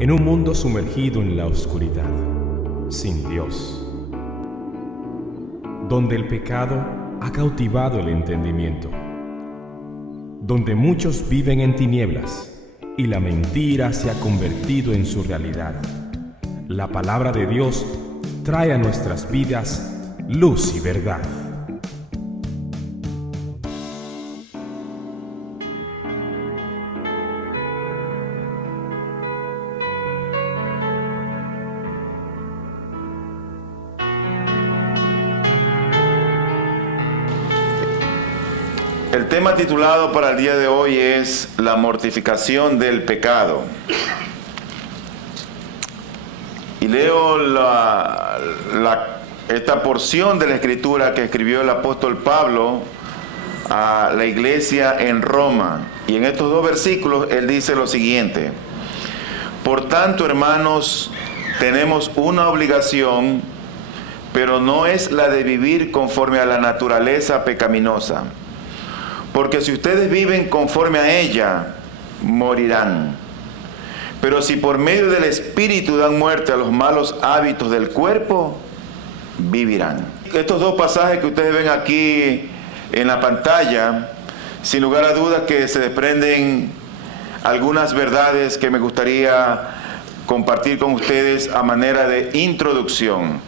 en un mundo sumergido en la oscuridad, sin Dios, donde el pecado ha cautivado el entendimiento, donde muchos viven en tinieblas y la mentira se ha convertido en su realidad. La palabra de Dios trae a nuestras vidas luz y verdad. El tema titulado para el día de hoy es la mortificación del pecado. Y leo esta porción de la escritura que escribió el apóstol Pablo a la iglesia en Roma. Y en estos dos versículos él dice lo siguiente: por tanto, hermanos, tenemos una obligación, pero no es la de vivir conforme a la naturaleza pecaminosa. Porque si ustedes viven conforme a ella, morirán. Pero si por medio del Espíritu dan muerte a los malos hábitos del cuerpo, vivirán. Estos dos pasajes que ustedes ven aquí en la pantalla, sin lugar a dudas que se desprenden algunas verdades que me gustaría compartir con ustedes a manera de introducción.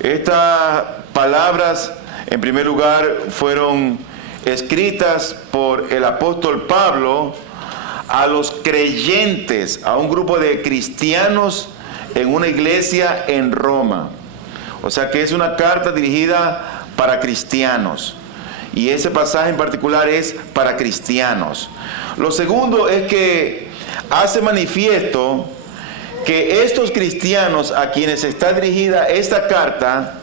Estas palabras, en primer lugar, fueron escritas por el apóstol Pablo a los creyentes, a un grupo de cristianos en una iglesia en Roma. O sea que es una carta dirigida para cristianos. Y ese pasaje en particular es para cristianos. Lo segundo es que hace manifiesto que estos cristianos a quienes está dirigida esta carta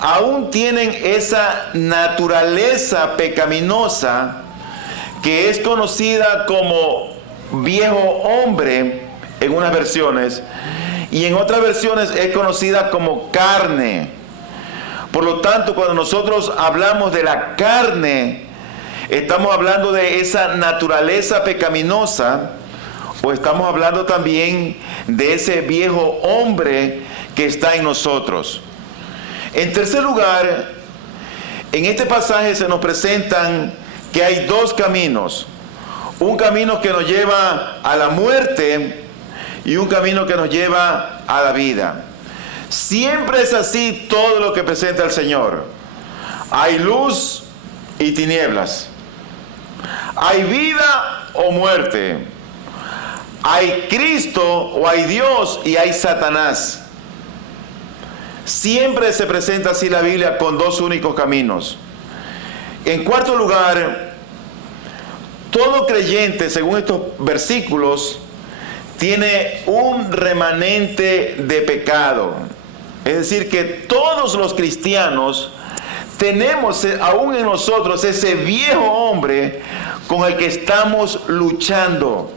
aún tienen esa naturaleza pecaminosa que es conocida como viejo hombre en unas versiones, y en otras versiones es conocida como carne. Por lo tanto, cuando nosotros hablamos de la carne, estamos hablando de esa naturaleza pecaminosa, o estamos hablando también de ese viejo hombre que está en nosotros. En tercer lugar, en este pasaje se nos presentan que hay dos caminos. Un camino que nos lleva a la muerte y un camino que nos lleva a la vida. Siempre es así todo lo que presenta el Señor. Hay luz y tinieblas. Hay vida o muerte. Hay Cristo o hay Dios y hay Satanás. Siempre se presenta así la Biblia, con dos únicos caminos. En cuarto lugar, todo creyente, según estos versículos, tiene un remanente de pecado. Es decir, que todos los cristianos tenemos aún en nosotros ese viejo hombre con el que estamos luchando.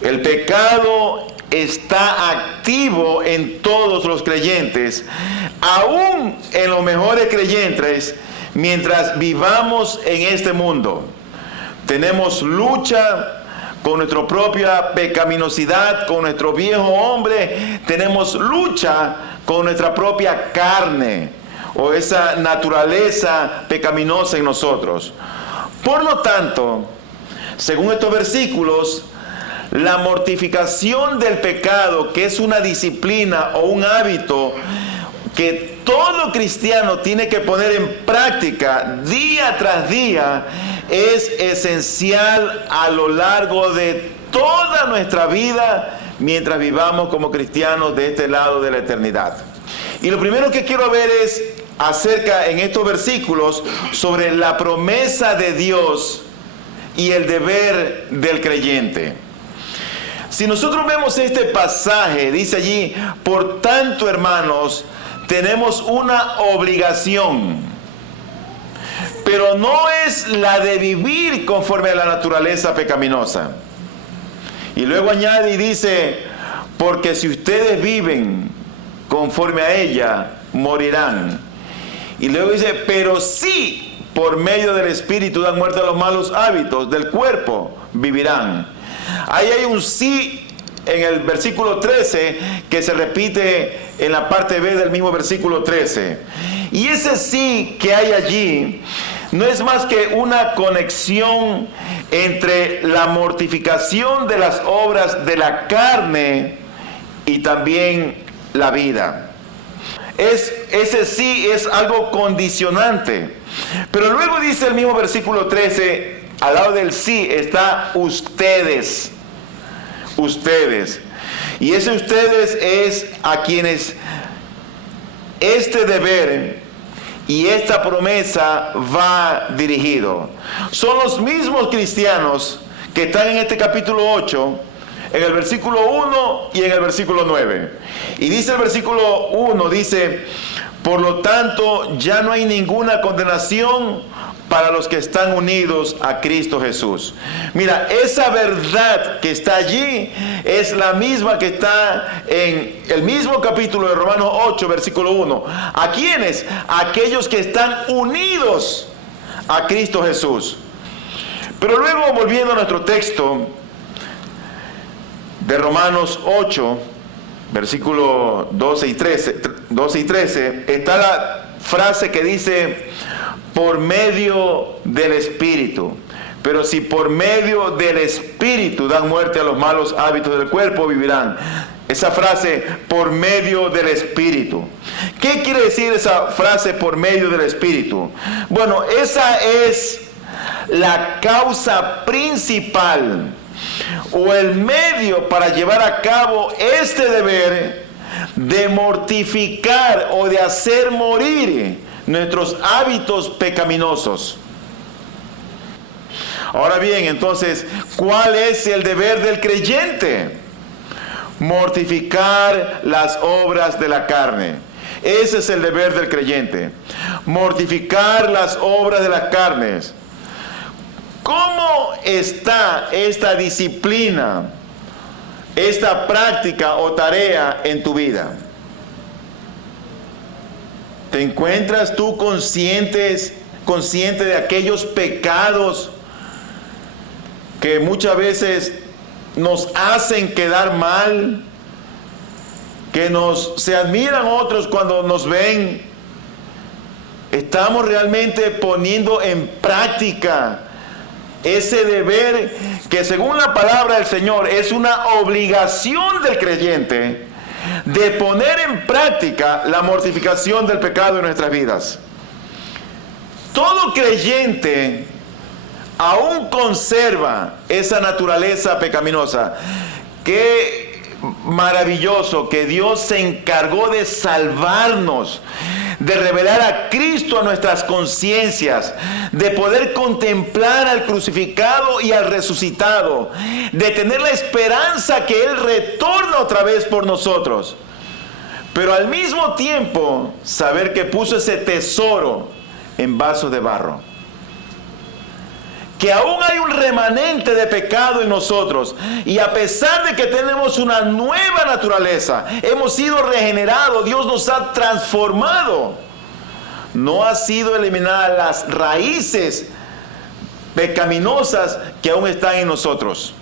El pecado está activo en todos los creyentes, aún en los mejores creyentes, mientras vivamos en este mundo. Tenemos lucha con nuestra propia pecaminosidad, con nuestro viejo hombre. Tenemos lucha con nuestra propia carne, o esa naturaleza pecaminosa en nosotros. Por lo tanto, según estos versículos, la mortificación del pecado, que es una disciplina o un hábito que todo cristiano tiene que poner en práctica día tras día, es esencial a lo largo de toda nuestra vida mientras vivamos como cristianos de este lado de la eternidad. Y lo primero que quiero ver es acerca en estos versículos sobre la promesa de Dios y el deber del creyente. Si nosotros vemos este pasaje, dice allí: por tanto, hermanos, tenemos una obligación, pero no es la de vivir conforme a la naturaleza pecaminosa. Y luego añade y dice: porque si ustedes viven conforme a ella, morirán. Y luego dice: pero si por medio del Espíritu dan muerte a los malos hábitos del cuerpo, vivirán. Ahí hay un sí en el versículo 13, que se repite en la parte B del mismo versículo 13. Y ese sí que hay allí no es más que una conexión entre la mortificación de las obras de la carne y también la vida. Ese sí es algo condicionante. Pero luego dice el mismo versículo 13, al lado del sí está ustedes. Ustedes. Y ese ustedes es a quienes este deber y esta promesa va dirigido. Son los mismos cristianos que están en este capítulo 8, en el versículo 1 y en el versículo 9. Y dice el versículo 1, dice: por lo tanto, ya no hay ninguna condenación para los que están unidos a Cristo Jesús. Mira, esa verdad que está allí es la misma que está en el mismo capítulo de Romanos 8, versículo 1. ¿A quiénes? Aquellos que están unidos a Cristo Jesús. Pero luego, volviendo a nuestro texto de Romanos 8, versículo 12 y 13, está la frase que dice: por medio del Espíritu. Pero si por medio del Espíritu dan muerte a los malos hábitos del cuerpo, vivirán. Esa frase, por medio del Espíritu. ¿Qué quiere decir esa frase, por medio del Espíritu? Bueno, esa es la causa principal o el medio para llevar a cabo este deber de mortificar o de hacer morir nuestros hábitos pecaminosos. Ahora bien, entonces, ¿cuál es el deber del creyente? Mortificar las obras de la carne. Ese es el deber del creyente. Mortificar las obras de las carnes. ¿Cómo está esta disciplina, esta práctica o tarea en tu vida? ¿Te encuentras tú consciente de aquellos pecados que muchas veces nos hacen quedar mal, que se admiran otros cuando nos ven? ¿Estamos realmente poniendo en práctica ese deber que, según la palabra del Señor, es una obligación del creyente de poner en práctica la mortificación del pecado en nuestras vidas? Todo creyente aún conserva esa naturaleza pecaminosa. Qué maravilloso que Dios se encargó de salvarnos, de revelar a Cristo a nuestras conciencias, de poder contemplar al crucificado y al resucitado, de tener la esperanza que Él retorna otra vez por nosotros, pero al mismo tiempo saber que puso ese tesoro en vasos de barro, que aún hay un remanente de pecado en nosotros, y a pesar de que tenemos una nueva naturaleza, hemos sido regenerados, Dios nos ha transformado, no ha sido eliminadas las raíces pecaminosas que aún están en nosotros.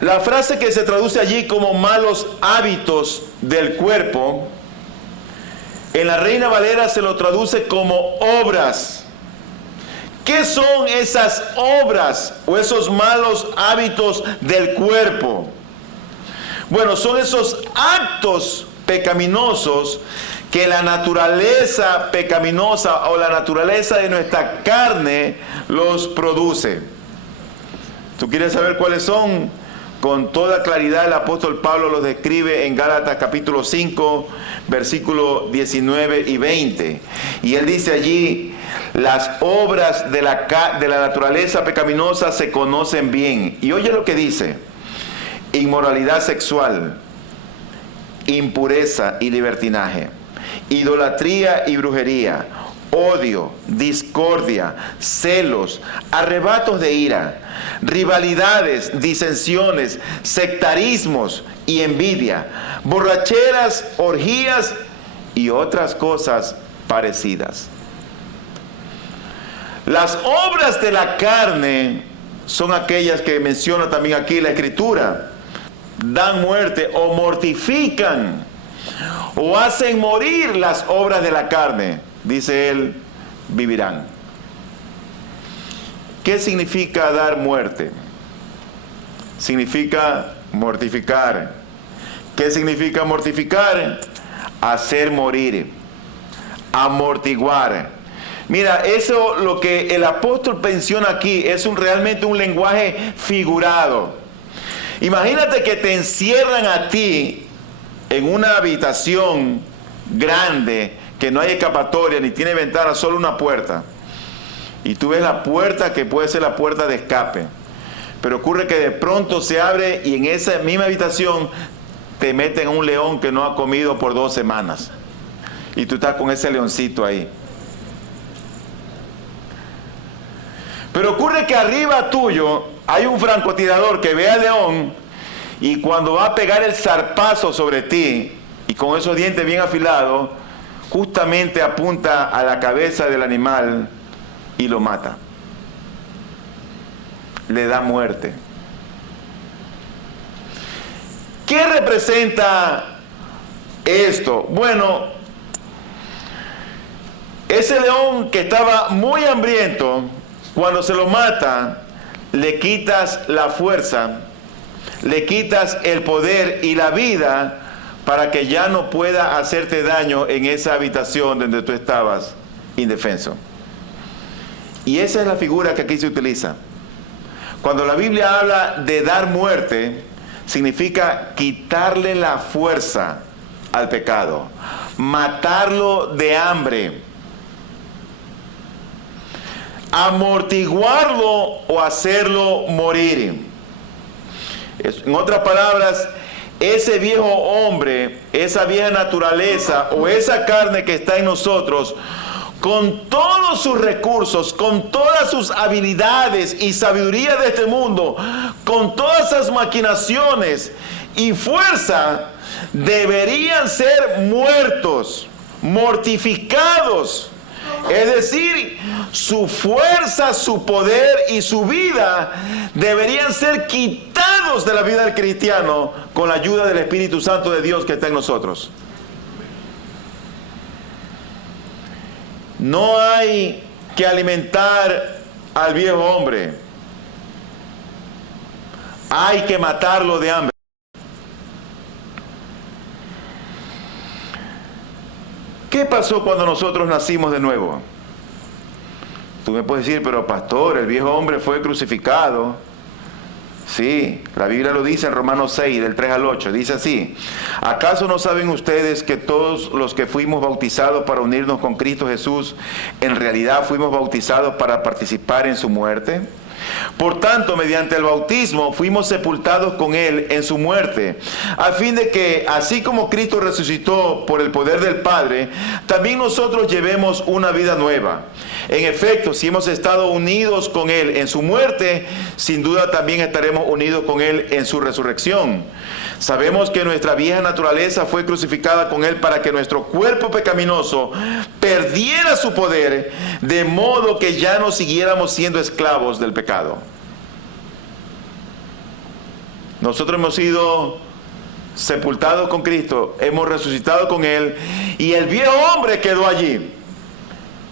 La frase que se traduce allí como malos hábitos del cuerpo, en la Reina Valera se lo traduce como obras. ¿Qué son esas obras o esos malos hábitos del cuerpo? Bueno, son esos actos pecaminosos que la naturaleza pecaminosa o la naturaleza de nuestra carne los produce. ¿Tú quieres saber cuáles son? Con toda claridad el apóstol Pablo los describe en Gálatas capítulo 5, versículos 19 y 20. Y él dice allí: las obras de la naturaleza pecaminosa se conocen bien. Y oye lo que dice: inmoralidad sexual, impureza y libertinaje, idolatría y brujería, odio, discordia, celos, arrebatos de ira, rivalidades, disensiones, sectarismos y envidia, borracheras, orgías y otras cosas parecidas. Las obras de la carne son aquellas que menciona también aquí la Escritura. dan muerte o mortifican o hacen morir las obras de la carne, dice él, vivirán. ¿Qué significa dar muerte? Significa mortificar. ¿Qué significa mortificar? Hacer morir, amortiguar. Mira, eso lo que el apóstol menciona aquí es realmente un lenguaje figurado. Imagínate que te encierran a ti en una habitación grande que no hay escapatoria ni tiene ventana, solo una puerta. Y tú ves la puerta que puede ser la puerta de escape. Pero ocurre que de pronto se abre y en esa misma habitación te meten un león que no ha comido por 2 semanas. Y tú estás con ese leoncito ahí. Pero ocurre que arriba tuyo hay un francotirador que ve al león y cuando va a pegar el zarpazo sobre ti y con esos dientes bien afilados, justamente apunta a la cabeza del animal y lo mata. Le da muerte. ¿Qué representa esto? Bueno, ese león que estaba muy hambriento, cuando se lo mata, le quitas la fuerza, le quitas el poder y la vida para que ya no pueda hacerte daño en esa habitación donde tú estabas indefenso. Y esa es la figura que aquí se utiliza. Cuando la Biblia habla de dar muerte, significa quitarle la fuerza al pecado, matarlo de hambre, amortiguarlo o hacerlo morir. En otras palabras, ese viejo hombre, esa vieja naturaleza o esa carne que está en nosotros, con todos sus recursos, con todas sus habilidades y sabiduría de este mundo, con todas esas maquinaciones y fuerza, deberían ser muertos, mortificados. Es decir, su fuerza, su poder y su vida deberían ser quitados de la vida del cristiano con la ayuda del Espíritu Santo de Dios que está en nosotros. No hay que alimentar al viejo hombre. Hay que matarlo de hambre. ¿Qué pasó cuando nosotros nacimos de nuevo? Tú me puedes decir, pero pastor, el viejo hombre fue crucificado. Sí, la Biblia lo dice en Romanos 6, del 3 al 8. Dice así: ¿acaso no saben ustedes que todos los que fuimos bautizados para unirnos con Cristo Jesús, en realidad fuimos bautizados para participar en su muerte? Por tanto, mediante el bautismo fuimos sepultados con Él en su muerte, a fin de que, así como Cristo resucitó por el poder del Padre, también nosotros llevemos una vida nueva. En efecto, si hemos estado unidos con Él en su muerte, sin duda también estaremos unidos con Él en su resurrección. Sabemos que nuestra vieja naturaleza fue crucificada con Él para que nuestro cuerpo pecaminoso perdiera su poder, de modo que ya no siguiéramos siendo esclavos del pecado. Nosotros hemos sido sepultados con Cristo, hemos resucitado con Él, y el viejo hombre quedó allí.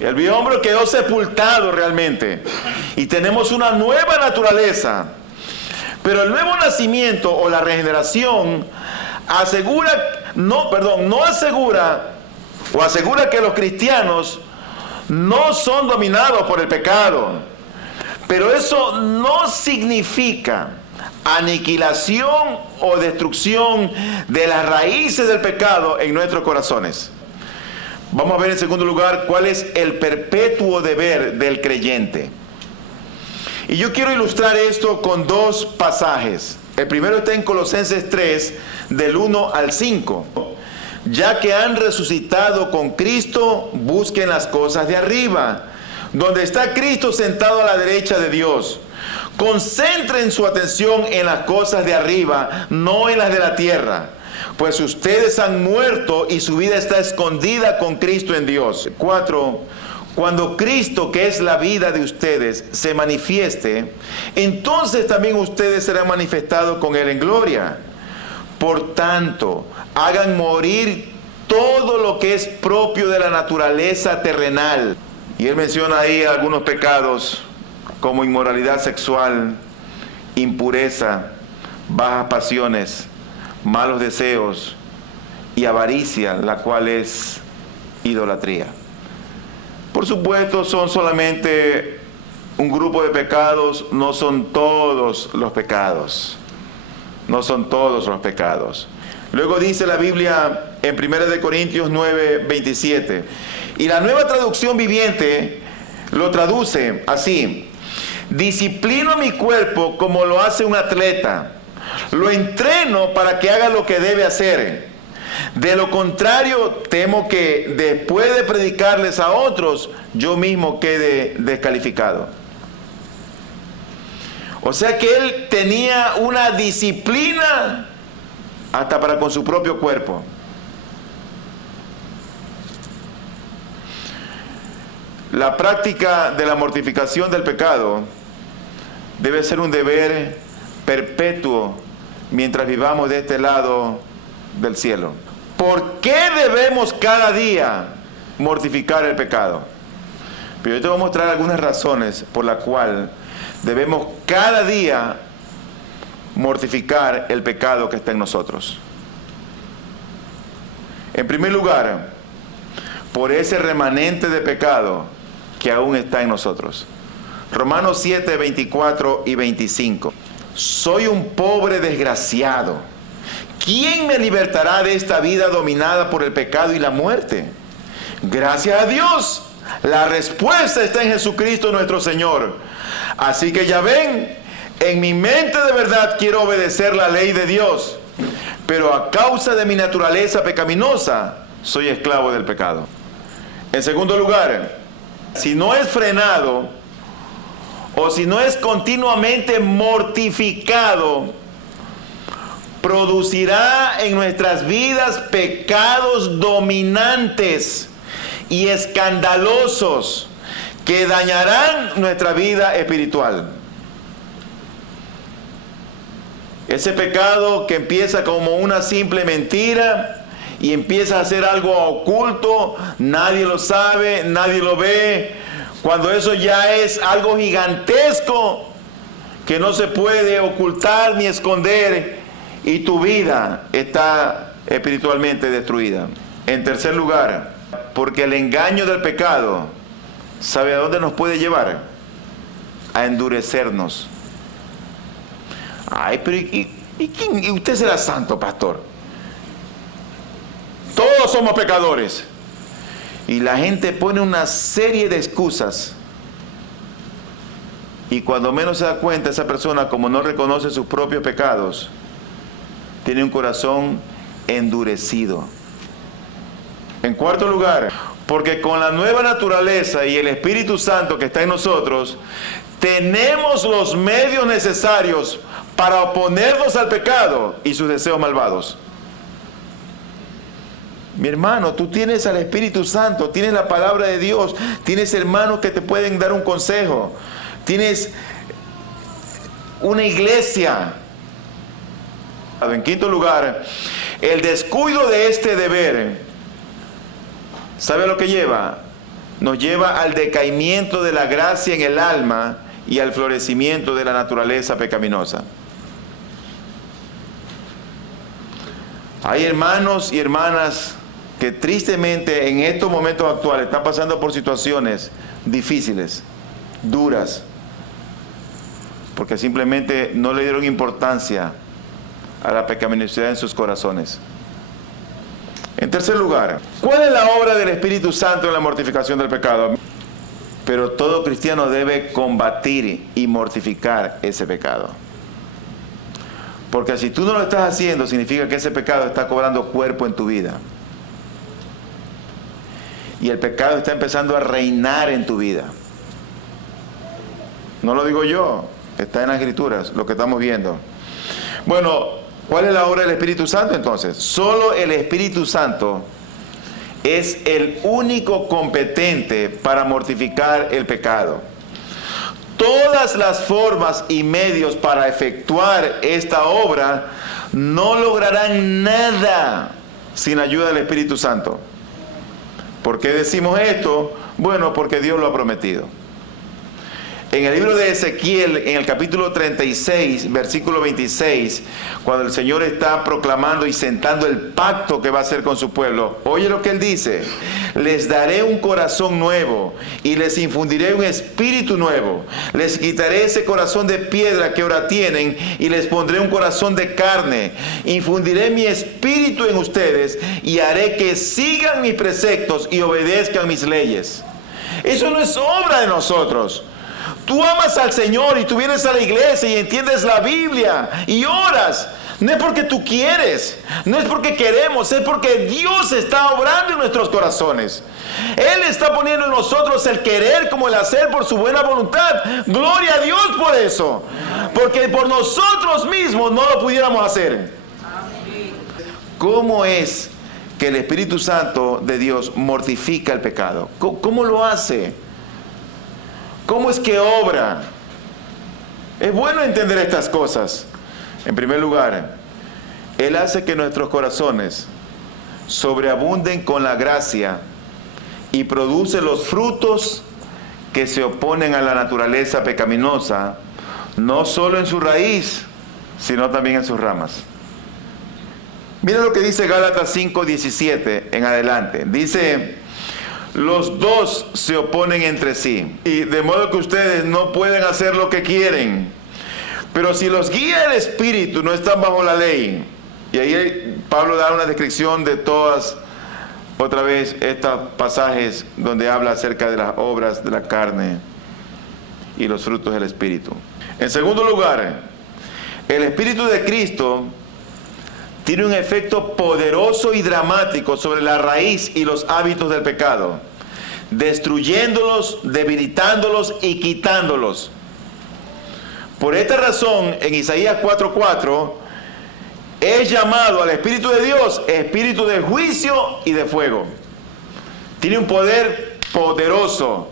El viejo hombre quedó sepultado realmente, y tenemos una nueva naturaleza. Pero el nuevo nacimiento o la regeneración asegura que los cristianos no son dominados por el pecado. Pero eso no significa aniquilación o destrucción de las raíces del pecado en nuestros corazones. Vamos a ver en segundo lugar cuál es el perpetuo deber del creyente. Y yo quiero ilustrar esto con 2 pasajes. El primero está en Colosenses 3, del 1 al 5. Ya que han resucitado con Cristo, busquen las cosas de arriba, donde está Cristo sentado a la derecha de Dios. Concentren su atención en las cosas de arriba, no en las de la tierra, pues ustedes han muerto y su vida está escondida con Cristo en Dios. 4. Cuando Cristo, que es la vida de ustedes, se manifieste, entonces también ustedes serán manifestados con Él en gloria. Por tanto, hagan morir todo lo que es propio de la naturaleza terrenal. Y él menciona ahí algunos pecados como inmoralidad sexual, impureza, bajas pasiones, malos deseos y avaricia, la cual es idolatría. Por supuesto, son solamente un grupo de pecados, no son todos los pecados. No son todos los pecados. Luego dice la Biblia en 1 Corintios 9, 27. Y la Nueva Traducción Viviente lo traduce así: disciplino mi cuerpo como lo hace un atleta. Lo entreno para que haga lo que debe hacer. De lo contrario, temo que después de predicarles a otros, yo mismo quede descalificado. O sea que él tenía una disciplina hasta para con su propio cuerpo. La práctica de la mortificación del pecado debe ser un deber perpetuo mientras vivamos de este lado del cielo. ¿Por qué debemos cada día mortificar el pecado? Pero yo te voy a mostrar algunas razones por las cuales debemos cada día mortificar el pecado que está en nosotros. En primer lugar, por ese remanente de pecado que aún está en nosotros. Romanos 7, 24 y 25. Soy un pobre desgraciado. ¿Quién me libertará de esta vida dominada por el pecado y la muerte? Gracias a Dios, la respuesta está en Jesucristo nuestro Señor. Así que ya ven, en mi mente de verdad quiero obedecer la ley de Dios, pero a causa de mi naturaleza pecaminosa, soy esclavo del pecado. En segundo lugar, si no es frenado o si no es continuamente mortificado, producirá en nuestras vidas pecados dominantes y escandalosos que dañarán nuestra vida espiritual. Ese pecado que empieza como una simple mentira y empieza a ser algo oculto, nadie lo sabe, nadie lo ve. Cuando eso ya es algo gigantesco que no se puede ocultar ni esconder, y tu vida está espiritualmente destruida. En tercer lugar, porque el engaño del pecado, ¿sabe a dónde nos puede llevar? A endurecernos. Ay, pero ¿y usted será santo, pastor? Todos somos pecadores. Y la gente pone una serie de excusas. Y cuando menos se da cuenta, esa persona, como no reconoce sus propios pecados, tiene un corazón endurecido. En cuarto lugar, porque con la nueva naturaleza y el Espíritu Santo que está en nosotros, tenemos los medios necesarios para oponernos al pecado y sus deseos malvados. Mi hermano, tú tienes al Espíritu Santo, tienes la palabra de Dios, tienes hermanos que te pueden dar un consejo, tienes una iglesia. En quinto lugar, el descuido de este deber, ¿sabe a lo que lleva? Nos lleva al decaimiento de la gracia en el alma y al florecimiento de la naturaleza pecaminosa. Hay hermanos y hermanas que tristemente en estos momentos actuales están pasando por situaciones difíciles, duras, porque simplemente no le dieron importancia a la pecaminosidad en sus corazones. En tercer lugar, ¿cuál es la obra del Espíritu Santo en la mortificación del pecado? Pero todo cristiano debe combatir y mortificar ese pecado. Porque si tú no lo estás haciendo, significa que ese pecado está cobrando cuerpo en tu vida. Y el pecado está empezando a reinar en tu vida. No lo digo yo, está en las Escrituras, lo que estamos viendo. Bueno, ¿cuál es la obra del Espíritu Santo entonces? Solo el Espíritu Santo es el único competente para mortificar el pecado. todas las formas y medios para efectuar esta obra no lograrán nada sin ayuda del Espíritu Santo. ¿Por qué decimos esto? Bueno, porque Dios lo ha prometido. En el libro de Ezequiel, en el capítulo 36, versículo 26, cuando el Señor está proclamando y sentando el pacto que va a hacer con su pueblo, oye lo que Él dice: les daré un corazón nuevo y les infundiré un espíritu nuevo. Les quitaré ese corazón de piedra que ahora tienen y les pondré un corazón de carne. Infundiré mi espíritu en ustedes y haré que sigan mis preceptos y obedezcan mis leyes. Eso no es obra de nosotros. Tú amas al Señor y tú vienes a la iglesia y entiendes la Biblia y oras. No es porque tú quieres, no es porque queremos, es porque Dios está obrando en nuestros corazones. Él está poniendo en nosotros el querer como el hacer por su buena voluntad. Gloria a Dios por eso. Porque por nosotros mismos no lo pudiéramos hacer. ¿Cómo es que el Espíritu Santo de Dios mortifica el pecado? ¿Cómo lo hace? ¿Cómo es que obra? Es bueno entender estas cosas. En primer lugar, Él hace que nuestros corazones sobreabunden con la gracia y produce los frutos que se oponen a la naturaleza pecaminosa, no solo en su raíz, sino también en sus ramas. Mira lo que dice Gálatas 5:17 en adelante. Dice: los dos se oponen entre sí, y de modo que ustedes no pueden hacer lo que quieren. Pero si los guía el Espíritu, no están bajo la ley. Y ahí Pablo da una descripción de todas, otra vez, estos pasajes donde habla acerca de las obras de la carne y los frutos del Espíritu. En segundo lugar, el Espíritu de Cristo tiene un efecto poderoso y dramático sobre la raíz y los hábitos del pecado, destruyéndolos, debilitándolos y quitándolos. Por esta razón, en Isaías 4:4, es llamado al Espíritu de Dios espíritu de juicio y de fuego. Tiene un poder poderoso,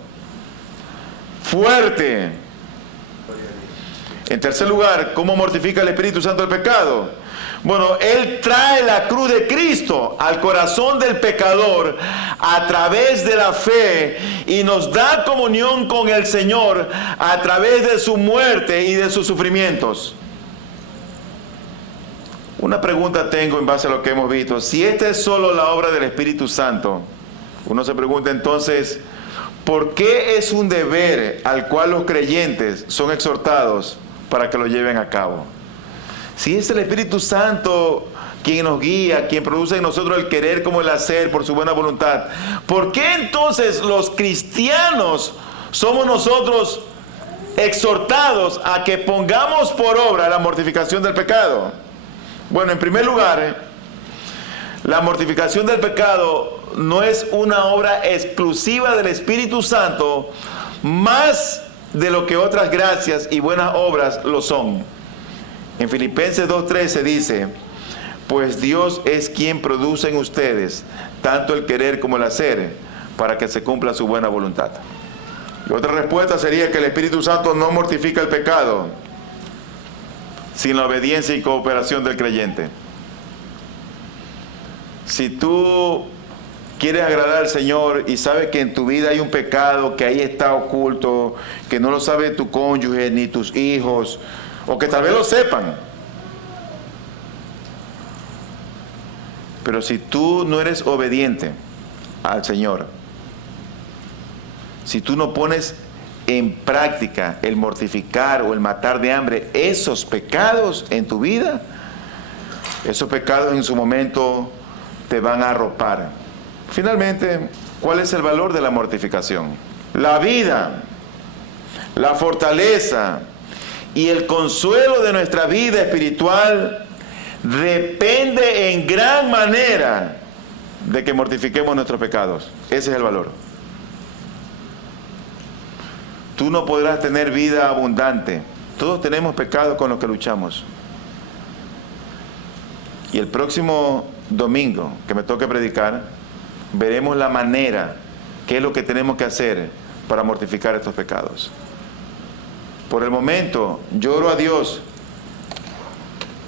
fuerte. En tercer lugar, ¿cómo mortifica el Espíritu Santo el pecado? Bueno, Él trae la cruz de Cristo al corazón del pecador a través de la fe y nos da comunión con el Señor a través de su muerte y de sus sufrimientos. Una pregunta tengo en base a lo que hemos visto. Si esta es solo la obra del Espíritu Santo, uno se pregunta entonces, ¿por qué es un deber al cual los creyentes son exhortados para que lo lleven a cabo? Si es el Espíritu Santo quien nos guía, quien produce en nosotros el querer como el hacer por su buena voluntad, ¿por qué entonces los cristianos somos nosotros exhortados a que pongamos por obra la mortificación del pecado? Bueno, en primer lugar, la mortificación del pecado no es una obra exclusiva del Espíritu Santo, más de lo que otras gracias y buenas obras lo son. En Filipenses 2:13 dice: pues Dios es quien produce en ustedes tanto el querer como el hacer para que se cumpla su buena voluntad. Y otra respuesta sería que el Espíritu Santo no mortifica el pecado sin la obediencia y cooperación del creyente. Si tú quieres agradar al Señor y sabes que en tu vida hay un pecado que ahí está oculto, que no lo sabe tu cónyuge ni tus hijos, o que tal vez lo sepan, pero si tú no eres obediente al Señor, si tú no pones en práctica el mortificar o el matar de hambre esos pecados en tu vida, esos pecados en su momento te van a arropar. Finalmente, ¿cuál es el valor de la mortificación? La vida, la fortaleza y el consuelo de nuestra vida espiritual depende en gran manera de que mortifiquemos nuestros pecados. Ese es el valor. Tú no podrás tener vida abundante. Todos tenemos pecados con los que luchamos. Y el próximo domingo que me toque predicar, veremos la manera, qué es lo que tenemos que hacer para mortificar estos pecados. Por el momento, yo oro a Dios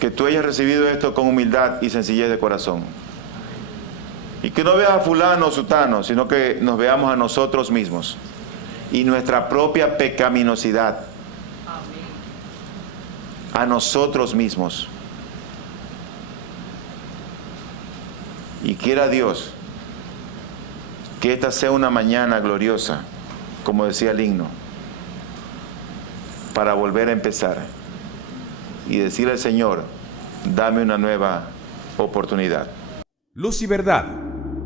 que tú hayas recibido esto con humildad y sencillez de corazón. Y que no veas a fulano o sutano, sino que nos veamos a nosotros mismos y nuestra propia pecaminosidad. A nosotros mismos. Y quiera Dios que esta sea una mañana gloriosa, como decía el himno, para volver a empezar y decirle al Señor, dame una nueva oportunidad. Luz y Verdad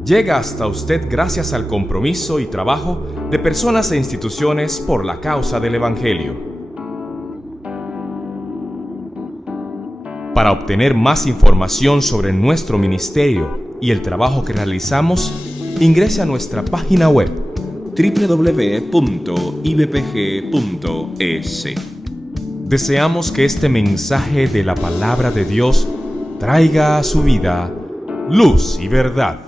llega hasta usted gracias al compromiso y trabajo de personas e instituciones por la causa del Evangelio. Para obtener más información sobre nuestro ministerio y el trabajo que realizamos, ingrese a nuestra página web www.ibpg.es. Deseamos que este mensaje de la palabra de Dios traiga a su vida luz y verdad.